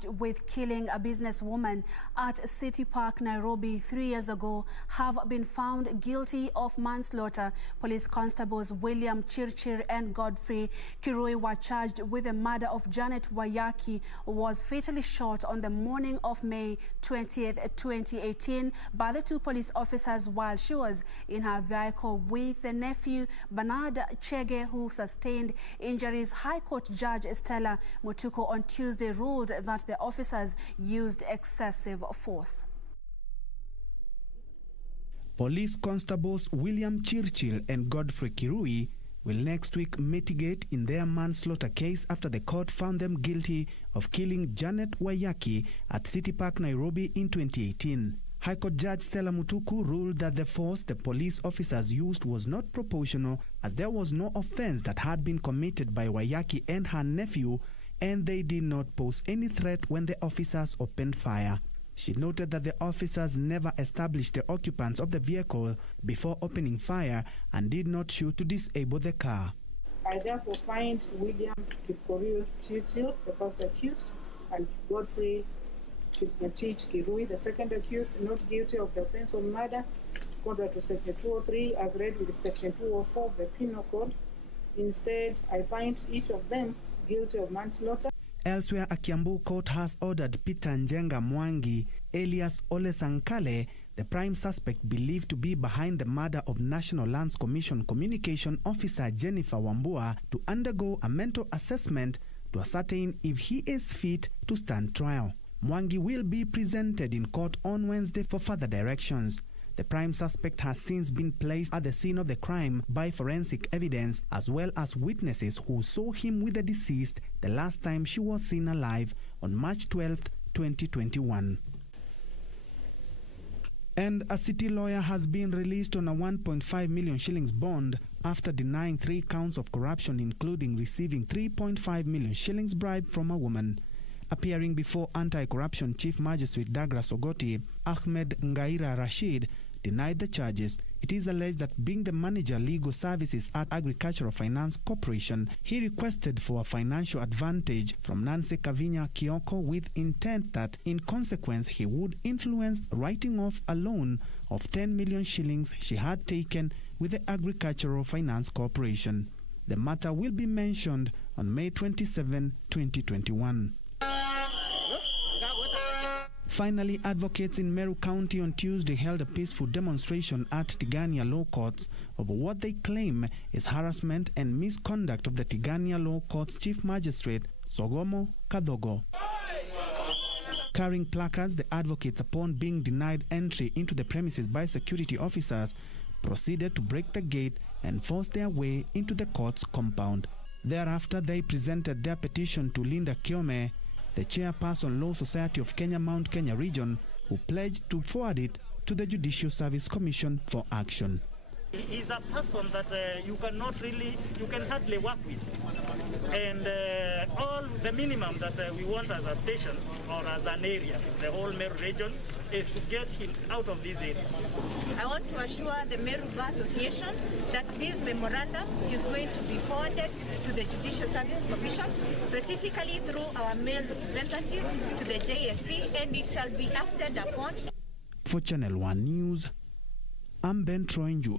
charged with killing a businesswoman at City Park Nairobi 3 years ago have been found guilty of manslaughter. Police constables William Chirchir and Godfrey Kirui were charged with the murder of Janet Waiyaki, who was fatally shot on the morning of May 20th, 2018 by the two police officers while she was in her vehicle with the nephew Chege, who sustained injuries. High Court Judge Stella Mutuku on Tuesday ruled that the officers used excessive force. Police constables William Chirchir and Godfrey Kirui will next week mitigate in their manslaughter case after the court found them guilty of killing Janet Waiyaki at City Park Nairobi in 2018. High Court Judge Stella Mutuku ruled that the force the police officers used was not proportional, as there was no offense that had been committed by Waiyaki and her nephew, and they did not pose any threat when the officers opened fire. She noted that the officers never established the occupants of the vehicle before opening fire and did not shoot to disable the car. I therefore find William Chirchir, the first accused, and Godfrey Kirui, the second accused, not guilty of the offense of murder, contrary to Section 203 as read with Section 204 of the Penal Code. Instead, I find each of them guilty of manslaughter. Elsewhere, a Kiambu court has ordered Peter Njenga Mwangi, alias Ole Sankale, the prime suspect believed to be behind the murder of National Lands Commission Communication Officer Jennifer Wambua, to undergo a mental assessment to ascertain if he is fit to stand trial. Mwangi will be presented in court on Wednesday for further directions. The prime suspect has since been placed at the scene of the crime by forensic evidence, as well as witnesses who saw him with the deceased the last time she was seen alive on March 12, 2021. And a city lawyer has been released on a 1.5 million shillings bond after denying 3 counts of corruption, including receiving 3.5 million shillings bribe from a woman. Appearing before Anti-Corruption Chief Magistrate Douglas Ogoti, Ahmed Ngaira Rashid denied the charges. It is alleged that, being the manager legal services at Agricultural Finance Corporation, he requested for a financial advantage from Nancy Kavinya Kioko with intent that, in consequence, he would influence writing off a loan of 10 million shillings she had taken with the Agricultural Finance Corporation. The matter will be mentioned on May 27, 2021. Finally, advocates in Meru County on Tuesday held a peaceful demonstration at Tigania Law Courts over what they claim is harassment and misconduct of the Tigania Law Courts Chief Magistrate Sogomo Kadogo. Carrying placards, the advocates, upon being denied entry into the premises by security officers, proceeded to break the gate and force their way into the court's compound. Thereafter, they presented their petition to Linda Kiome, the chairperson, Law Society of Kenya Mount Kenya Region, who pledged to forward it to the Judicial Service Commission for action. He is a person that you can hardly work with. And all the minimum that we want as a station or as an area, the whole Meru region, is to get him out of this area. I want to assure the Meru Bar Association that this memorandum is going to be forwarded to the Judicial Service Commission, specifically through our male representative to the JSC, and it shall be acted upon. For Channel 1 News, I'm Ben Troy Njue.